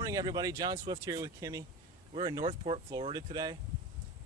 Morning everybody, John Swift here with Kimmy. We're in Northport, Florida today,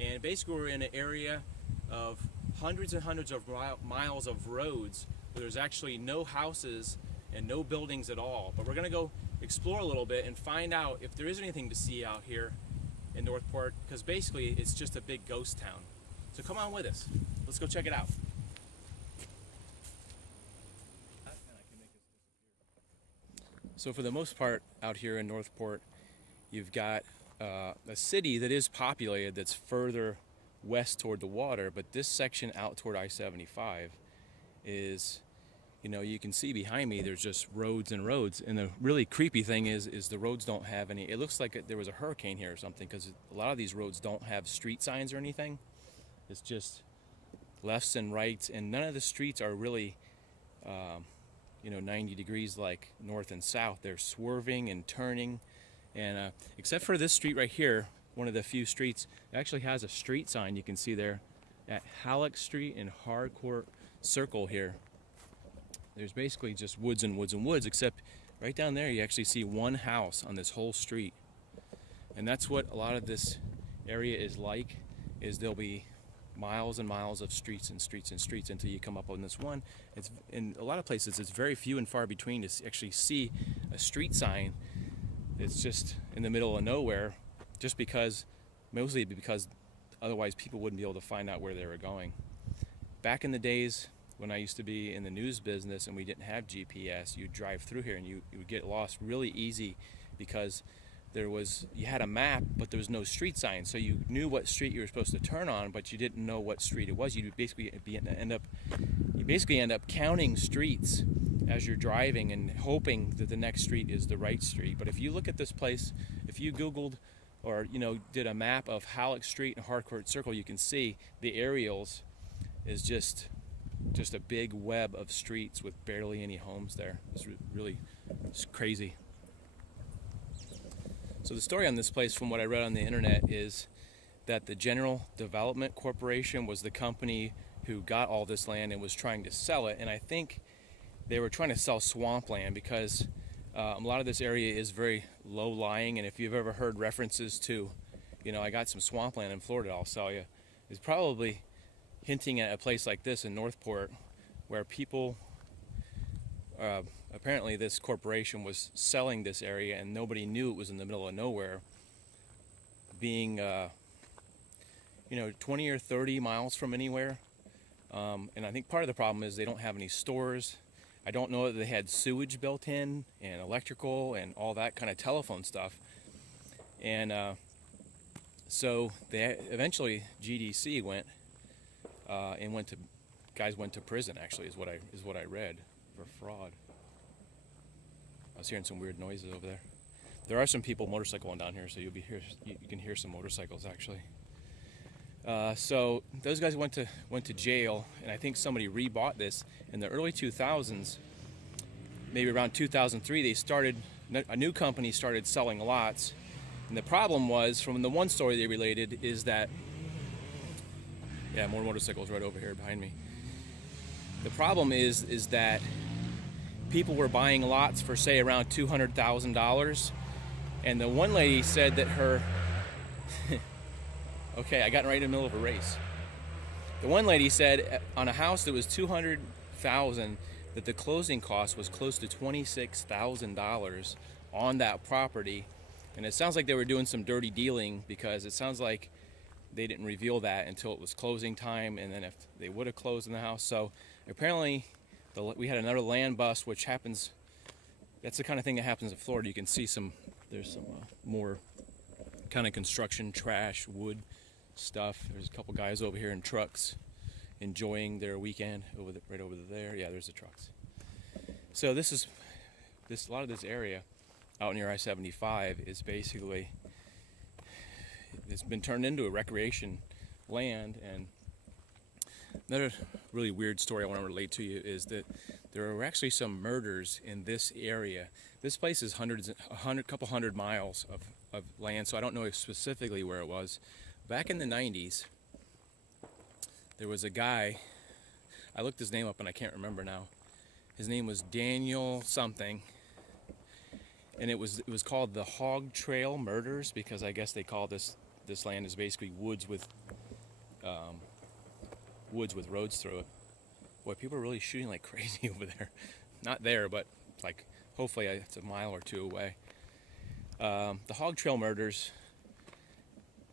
and basically we're in an area of hundreds and hundreds of miles of roads where there's actually no houses and no buildings at all. But we're going to go explore a little bit and find out if there is anything to see out here in Northport, because basically it's just a big ghost town. So come on with us. Let's go check it out. So for the most part out here in Northport, you've got a city that is populated that's further west toward the water, but this section out toward I-75 is, you can see behind me there's just roads and roads, and the really creepy thing is the roads don't have any. It looks like there was a hurricane here or something, because a lot of these roads don't have street signs or anything. It's just lefts and rights, and none of the streets are really 90 degrees like north and south. They're swerving and turning, and except for this street right here, one of the few streets that actually has a street sign. You can see there at Halleck Street and Harcourt Circle here. There's basically just woods and woods and woods, except right down there you actually see one house on this whole street. And that's what a lot of this area is like, is there'll be miles and miles of streets and streets and streets until you come up on this one. It's in a lot of places it's very few and far between to actually see a street sign. It's just in the middle of nowhere, mostly because otherwise people wouldn't be able to find out where they were going. Back in the days when I used to be in the news business and we didn't have GPS, you'd drive through here and you would get lost really easy, because you had a map, but there was no street sign, so you knew what street you were supposed to turn on, but you didn't know what street it was. You basically end up counting streets as you're driving and hoping that the next street is the right street. But if you look at this place, if you Googled or did a map of Halleck Street and Harcourt Circle, you can see the aerials is just a big web of streets with barely any homes there. It's crazy. So the story on this place, from what I read on the internet, is that the General Development Corporation was the company who got all this land and was trying to sell it. And I think they were trying to sell swampland, because a lot of this area is very low-lying. And if you've ever heard references to, I got some swampland in Florida I'll sell you, it's probably hinting at a place like this in Northport, where people apparently this corporation was selling this area and nobody knew it was in the middle of nowhere, being 20 or 30 miles from anywhere. And I think part of the problem is they don't have any stores. I don't know that they had sewage built in and electrical and all that kind of telephone stuff. And so they eventually, GDC went to prison, actually, is what I read, for fraud. I was hearing some weird noises over there. There are some people motorcycling down here, so you can hear some motorcycles actually. So those guys went to jail, and I think somebody rebought this in the early 2000s. Maybe around 2003, a new company started selling lots, and the problem was, from the one story they related, is that more motorcycles right over here behind me. The problem is that people were buying lots for, say, around $200,000, and the one lady said that her okay, I got right in the middle of a race. The one lady said on a house that was $200,000 that the closing cost was close to $26,000 on that property. And it sounds like they were doing some dirty dealing, because it sounds like they didn't reveal that until it was closing time, and then if they would have closed in the house. So apparently we had another land bust, which happens. That's the kind of thing that happens in Florida. You can see there's some more kind of construction trash, wood stuff. There's a couple guys over here in trucks enjoying their weekend right over there. Yeah, there's the trucks. So a lot of this area out near I-75 is basically, it's been turned into a recreation land. And another really weird story I want to relate to you is that there were actually some murders in this area. This place is couple hundred miles of land, so I don't know specifically where it was. Back in the 90s, there was a guy, I looked his name up and I can't remember now. His name was Daniel something, and it was called the Hog Trail Murders because I guess they call this land is basically woods with roads through it. Boy, people are really shooting like crazy over there. Not there, but like hopefully it's a mile or two away. The Hog Trail Murders.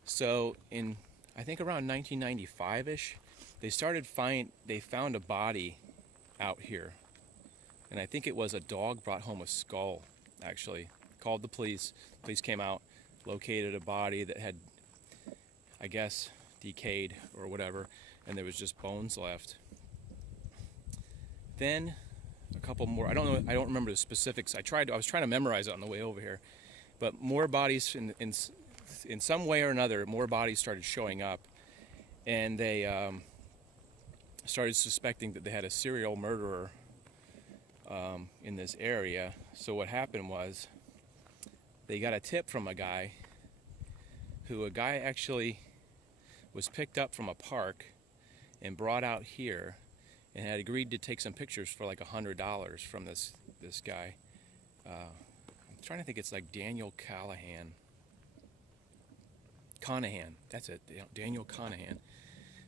So in I think around 1995ish, they found a body out here, and I think it was a dog brought home a skull. Actually, called the police. Police came out, located a body that had, I guess, decayed or whatever, and there was just bones left. Then a couple more. I don't remember the specifics. I was trying to memorize it on the way over here, but more bodies in some way or another, more bodies started showing up, and they started suspecting that they had a serial murderer in this area. So what happened was they got a tip from a guy actually was picked up from a park and brought out here and had agreed to take some pictures for like $100 from this guy. I'm trying to think, it's like Daniel Conahan. That's it, Daniel Conahan.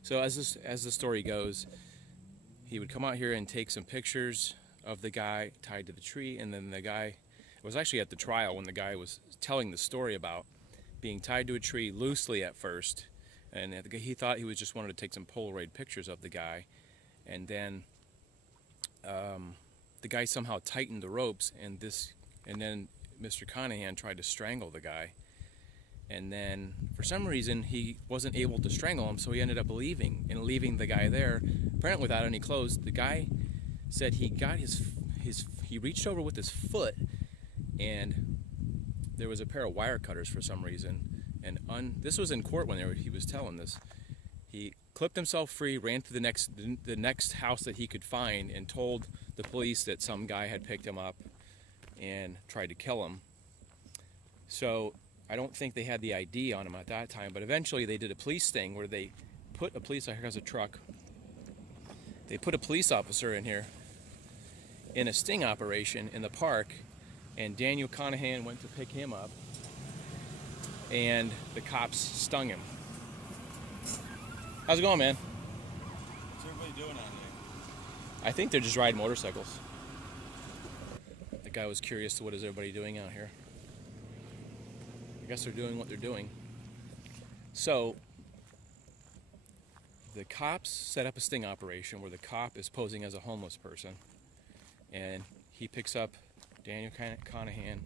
So as the story goes, he would come out here and take some pictures of the guy tied to the tree, and then the guy, it was actually at the trial when the guy was telling the story about being tied to a tree loosely at first, and he thought he was just wanted to take some Polaroid pictures of the guy, and then the guy somehow tightened the ropes, and then Mr. Conahan tried to strangle the guy, and then for some reason he wasn't able to strangle him, so he ended up leaving the guy there, apparently without any clothes. The guy said he got he reached over with his foot, and there was a pair of wire cutters for some reason, and this was in court when he was telling this. He clipped himself free, ran to the next house that he could find, and told the police that some guy had picked him up and tried to kill him. So I don't think they had the ID on him at that time, but eventually they did a police thing where they put a police, here's a truck, they put a police officer in here in a sting operation in the park, and Daniel Conahan went to pick him up, and the cops stung him. How's it going, man? What's everybody doing out here? I think they're just riding motorcycles. The guy was curious to what is everybody doing out here. I guess they're doing what they're doing. So the cops set up a sting operation where the cop is posing as a homeless person, and he picks up Daniel Conahan,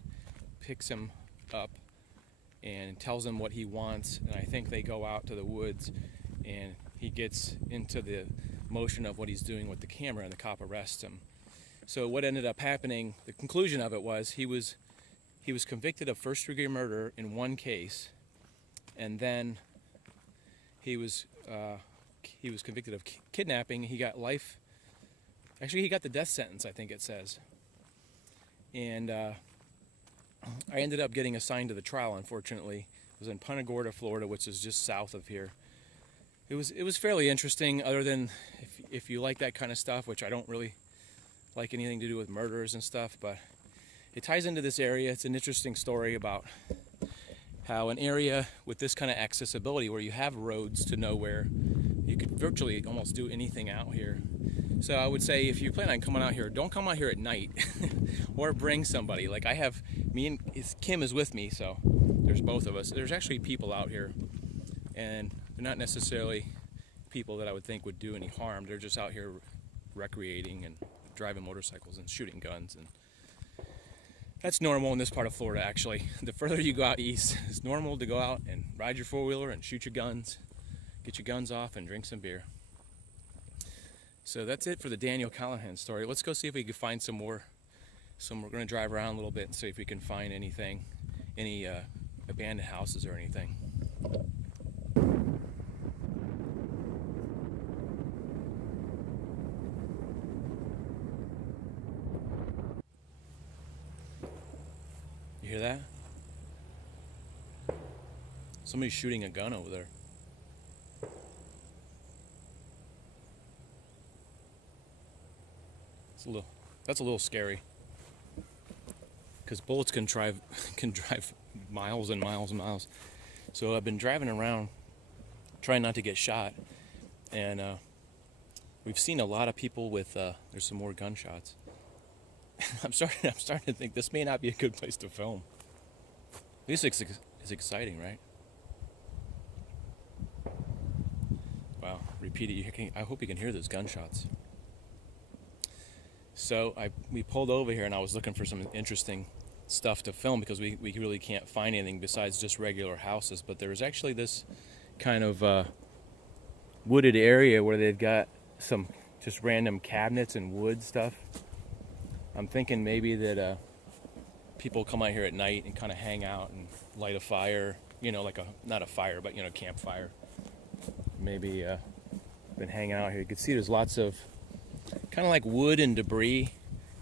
picks him up and tells him what he wants, and I think they go out to the woods, and he gets into the motion of what he's doing with the camera, and the cop arrests him. So what ended up happening, the conclusion of it was he was convicted of first-degree murder in one case, and then he was convicted of kidnapping. He got life. Actually, he got the death sentence, I think it says. And I ended up getting assigned to the trial, unfortunately. It was in Punta Gorda, Florida, which is just south of here. It was fairly interesting, other than if you like that kind of stuff, which I don't really like anything to do with murders and stuff, but it ties into this area. It's an interesting story about how an area with this kind of accessibility, where you have roads to nowhere, you could virtually almost do anything out here. So I would say, if you plan on coming out here, don't come out here at night or bring somebody. Like Kim is with me, so there's both of us. There's actually people out here, and they're not necessarily people that I would think would do any harm. They're just out here recreating and driving motorcycles and shooting guns, and that's normal in this part of Florida. Actually, the further you go out east, it's normal to go out and ride your four-wheeler and shoot your guns, get your guns off, and drink some beer. So that's it for the Daniel Conahan story. Let's go see if we can find some more. We're going to drive around a little bit and see if we can find anything, any abandoned houses or anything. You hear that? Somebody's shooting a gun over there. That's a little scary. because bullets can drive can drive miles and miles and miles. So I've been driving around trying not to get shot, and we've seen a lot of people with. There's some more gunshots. I'm starting to think this may not be a good place to film. This is exciting, right? Wow, repeat it. I hope you can hear those gunshots. So we pulled over here, and I was looking for some interesting stuff to film because we really can't find anything besides just regular houses. But there was actually this kind of wooded area where they've got some just random cabinets and wood stuff. I'm thinking maybe that people come out here at night and kind of hang out and light a fire, like not a fire, but campfire. Maybe been hanging out here. You can see there's lots of kind of like wood and debris,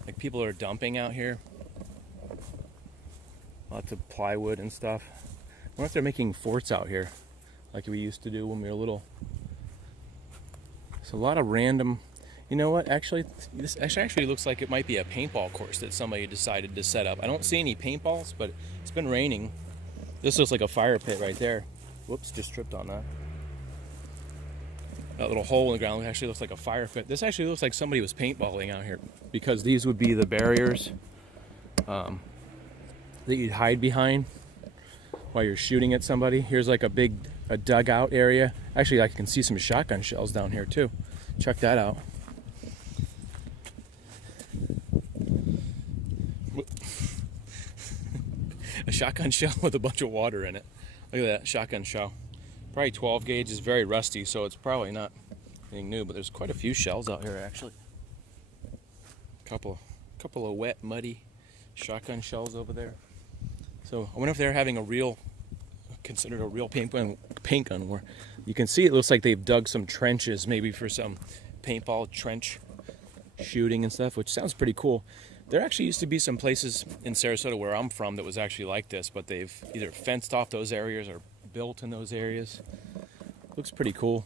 like people are dumping out here. Lots of plywood and stuff. I wonder if they're making forts out here, like we used to do when we were little. It's a lot of random. You know what? Actually, this actually looks like it might be a paintball course that somebody decided to set up. I don't see any paintballs, but it's been raining. This looks like a fire pit right there. Whoops, just tripped on that. That little hole in the ground actually looks like a fire pit. This actually looks like somebody was paintballing out here, because these would be the barriers that you'd hide behind while you're shooting at somebody. Here's like a dugout area. Actually, I can see some shotgun shells down here too. Check that out. A shotgun shell with a bunch of water in it. Look at that shotgun shell. Probably 12 gauge, is very rusty, so it's probably not anything new, but there's quite a few shells out here actually. Couple of wet, muddy shotgun shells over there. So I wonder if they're having considered a real paint gun war. You can see it looks like they've dug some trenches, maybe for some paintball trench shooting and stuff, which sounds pretty cool. There actually used to be some places in Sarasota where I'm from that was actually like this, but they've either fenced off those areas or built in those areas. Looks pretty cool.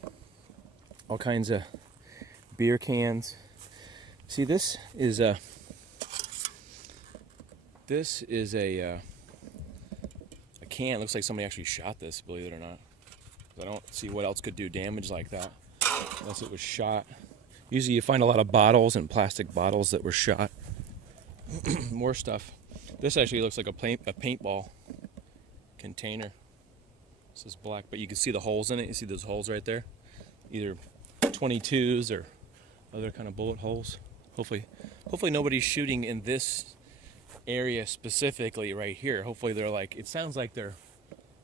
All kinds of beer cans. See, this is a can. Looks like somebody actually shot this, believe it or not. I don't see what else could do damage like that unless it was shot. Usually you find a lot of bottles and plastic bottles that were shot. More stuff. This actually looks like a paintball container. This is black, but you can see the holes in it. You see those holes right there? Either 22s or other kind of bullet holes. Hopefully nobody's shooting in this area specifically right here. Hopefully they're like, it sounds like they're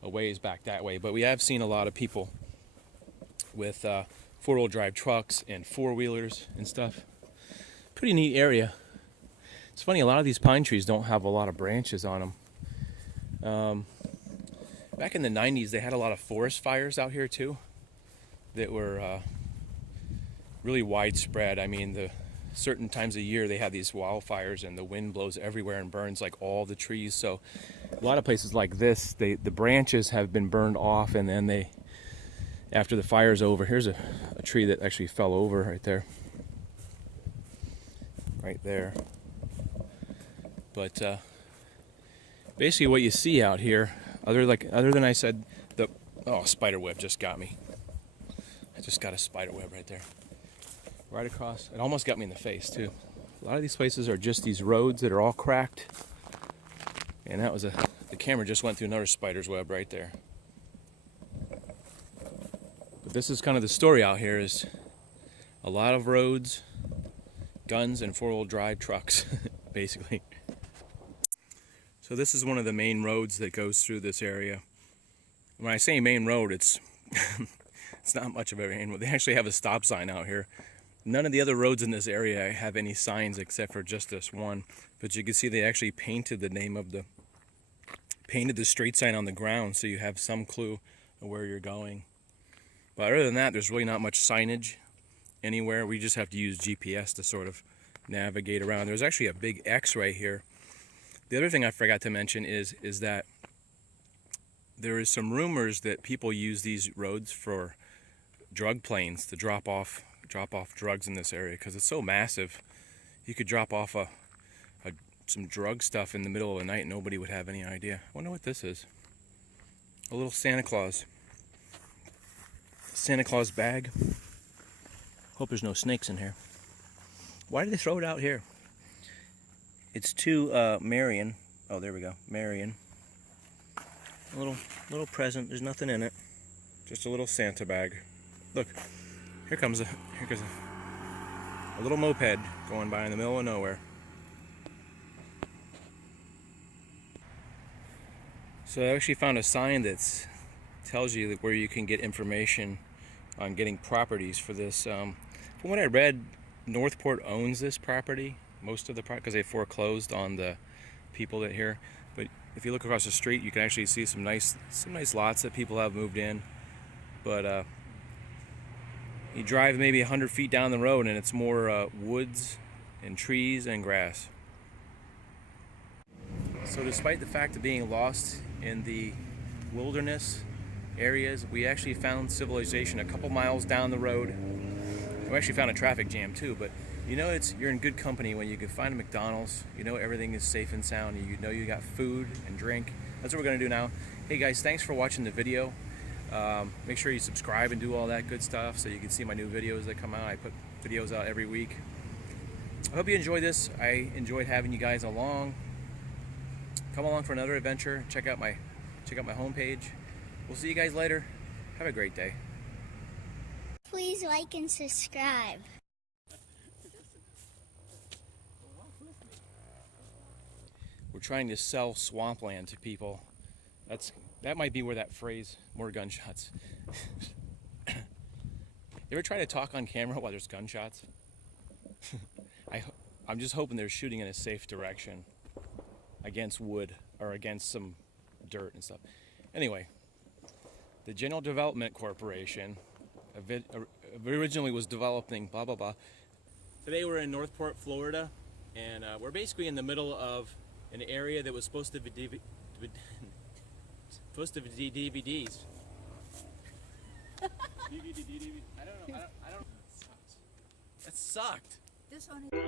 a ways back that way, but we have seen a lot of people with four-wheel drive trucks and four-wheelers and stuff. Pretty neat area. It's funny, a lot of these pine trees don't have a lot of branches on them. Back in the 90s, they had a lot of forest fires out here too that were really widespread. I mean, the certain times of year they have these wildfires and the wind blows everywhere and burns like all the trees. So a lot of places like this, the branches have been burned off, and then after the fire's over, here's a tree that actually fell over right there. Right there. But basically what you see out here, other than I said, spider web just got me. I just got a spider web right there. Right across. It almost got me in the face too. A lot of these places are just these roads that are all cracked. And that was the camera just went through another spider's web right there. But this is kind of the story out here, is a lot of roads, guns, and four-wheel drive trucks, basically. So this is one of the main roads that goes through this area. When I say main road, it's it's not much of a main road. They actually have a stop sign out here. None of the other roads in this area have any signs except for just this one. But you can see they actually painted the street sign on the ground, so you have some clue of where you're going. But other than that, there's really not much signage anywhere. We just have to use GPS to sort of navigate around. There's actually a big X right here. The other thing I forgot to mention is that there is some rumors that people use these roads for drug planes to drop off drugs in this area, because it's so massive. You could drop off a some drug stuff in the middle of the night and nobody would have any idea. I wonder what this is. A little Santa Claus. Santa Claus bag. Hope there's no snakes in here. Why did they throw it out here? It's to Marion. Oh, there we go. Marion. A little present. There's nothing in it. Just a little Santa bag. Look, here goes a little moped going by in the middle of nowhere. So I actually found a sign that tells you where you can get information on getting properties for this. From what I read, Northport owns this property, most of the property, because they foreclosed on the people that here. But if you look across the street, you can actually see some nice lots that people have moved in. But you drive maybe 100 feet down the road and it's more woods and trees and grass. So despite the fact of being lost in the wilderness areas, we actually found civilization a couple miles down the road. We actually found a traffic jam too, but you know you're in good company when you can find a McDonald's. You know everything is safe and sound. You know you got food and drink. That's what we're gonna do now. Hey guys, thanks for watching the video. Make sure you subscribe and do all that good stuff so you can see my new videos that come out. I put videos out every week. I hope you enjoy this. I enjoyed having you guys along. Come along for another adventure. Check out my homepage. We'll see you guys later. Have a great day. Please like and subscribe. We're trying to sell swampland to people. That might be where that phrase, more gunshots. You ever try to talk on camera while there's gunshots? I'm just hoping they're shooting in a safe direction against wood or against some dirt and stuff. Anyway, the General Development Corporation originally was developing blah blah blah. Today we're in Northport, Florida, and we're basically in the middle of an area that was supposed to be DVDs. I don't know. That sucked. This one is